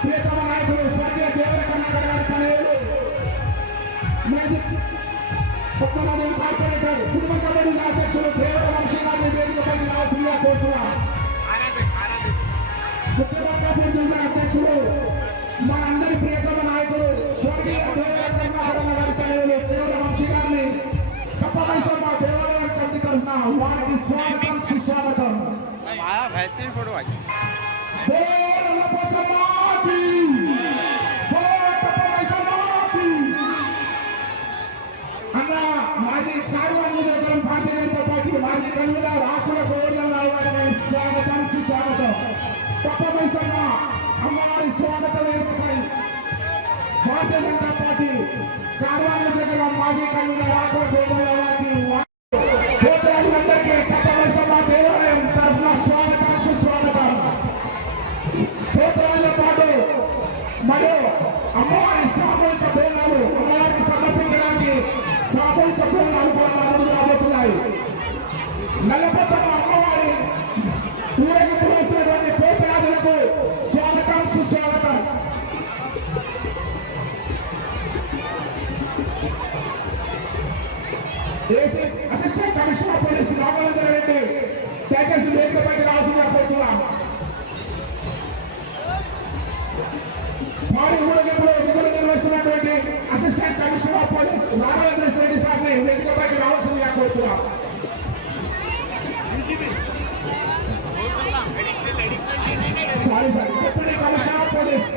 ప్రియతమ నాయకులు స్వర్గీయ దేవరకర్ణాకర్ గారి తనయులు పద్మనాభం కార్పొరేటర్ కుటుంబ కమిటీ అధ్యక్షులు దేవర వంశీ గారిని వేదికపైకి రావాల్సిందిగా కోరుతున్నాం. అధ్యక్షులు మన అందరి ప్రియతమ నాయకులు స్వర్గీయ దేవరకర్ణాకర్ గారి తనయులు దేవర వంశీ గారిని కప్పమైసమ్మ దేవాలయం కమిటీ తరఫున వారికి స్వాగతం సుస్వాగతం. మాజీ కార్యవర్గం భారతీయ జనతా పార్టీ మాజీ కన్వీనర్ ఆకుల గోవర్ధనరావు గారికి స్వాగతం సుస్వాగతం. పప్పమైసమ్మ అమ్మవారి స్వాగత వేదికపై భారతీయ జనతా పార్టీ కార్యవర్గం మాజీ కన్వీనర్ ఆకుల గోవర్ధనరావు గారికి పోతరాజులందరికీ పప్పమైసమ్మ దేవాలయం తరఫున స్వాగతం సుస్వాగతం. పోతరాజుల పాటు మరియు అమ్మవారి సామూహిక బోనాలు అమ్మవారికి సమర్పించడానికి సామూహిక బోనాలు కూడా ముందు రాబోతున్నాయి. నల్లపచ్చమ్మ అమ్మవారి ఊరేగింపులో వస్తున్నటువంటి పోతరాజులకు స్వాగతం సుస్వాగతం. Assistant commissioner police Raghavendra Reddy దయచేసి వేదికపైకి రావాల్సిందిగా కోరుతున్నాం. వారి ఊరేగింపులో విధులు నిర్వహిస్తున్నటువంటి assistant commissioner of police Raghavendra Reddy సార్ని వేదికపైకి రావాల్సిందిగా కోరుతున్నాం. Sorry sir, deputy commissioner of police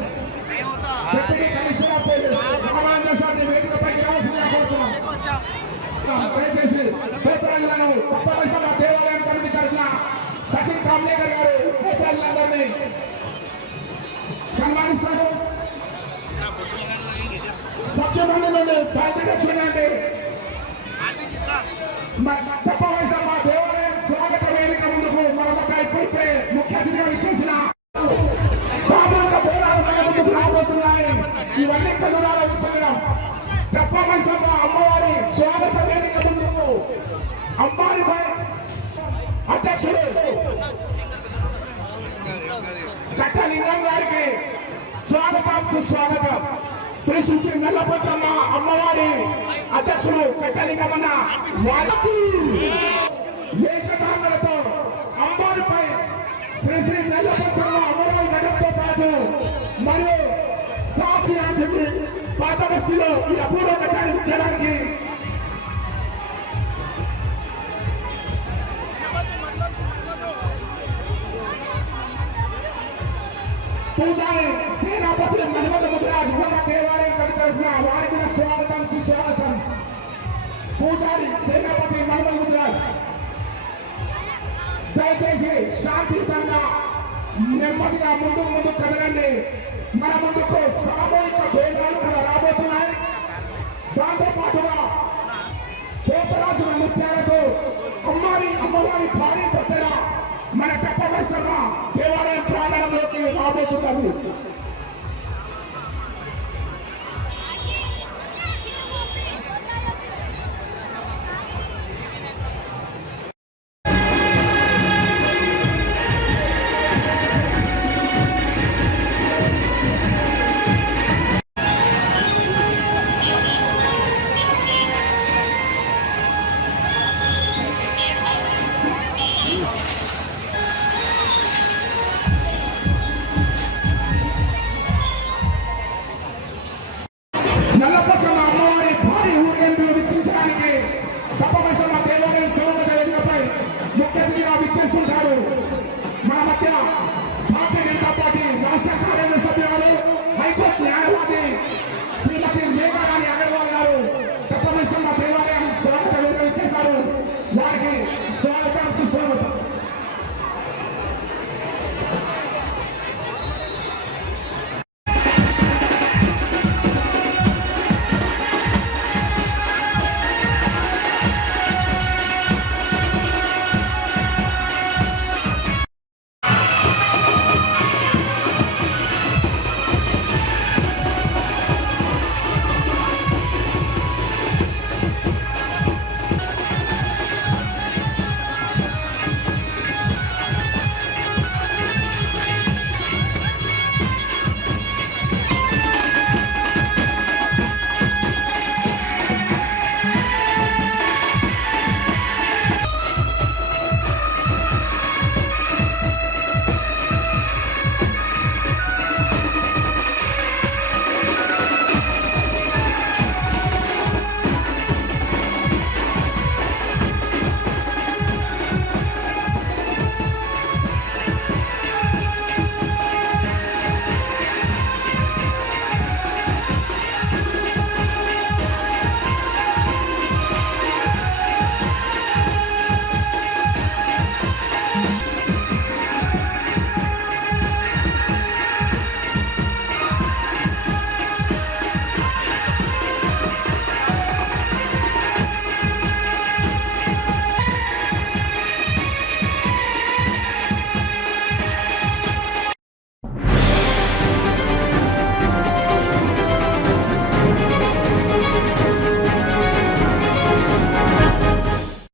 Raghavendra సార్ని వేదికపైకి రావాల్సిందిగా కోరుతున్నాం. దయచేసి పోతరాజులను పప్పమైసమ్మ దేవాలయం కమిటీ తరఫున సచిన్ కామ్లేకర్ గారు పోతరాజులందరినీ సన్మానిస్తారు. సత్యమండి నుండి బయటకు చూడండి. పప్పమైసమ్మ దేవాలయం స్వాగత వేదిక ముందుకు మరొక ఇప్పుడిప్పుడే ముఖ్య అతిథిగా విచ్చేసిన సామూహిక బోనాలు మన ముందుకు రాబోతున్నాయి. ఇవన్నీ కన్నులారా విచ్చడం పప్పమైసమ్మ అమ్మవారి స్వాగత వేదిక ముందుకు అమ్మారి అధ్యక్షుడు కట్టలింగం గారికి స్వాగతం సుస్వాగతం. శ్రీ శ్రీ శ్రీ నల్లపోచమ్మ అమ్మవారి అధ్యక్షుడు కట్టలింగమన్న వారికి వేషధారణలతో అమ్మవారిపై శ్రీ శ్రీ నల్లపోచమ్మ అమ్మవారి గడంతో పాటు మరియు సాక్షి చెప్పి పాత బస్తీలో ఈ అపూర్వ ఘట్టాన్ని ఉంచడానికి పూజారి సేనాపతి మణివద ముద్రాజ్ దేవాలయం కమిటీ తరఫున వారికి కూడా స్వాగతం సుస్వాగతం. పూజారి సేనాపతి మణివద ముద్రాజ్ దయచేసి శాంతియుతంగా నెమ్మదిగా ముందు కదలండి. మన ముందుకు సామూహిక భేదాలు కూడా రాబోతున్నాయి. దాంతో పాటుగా పోతరాజుల నృత్యాలతో అమ్మవారి భారీ తొట్టెల మన పప్పమైసమ్మ దేవాలయం ప్రాంగణంలోకి రాబోతున్నది.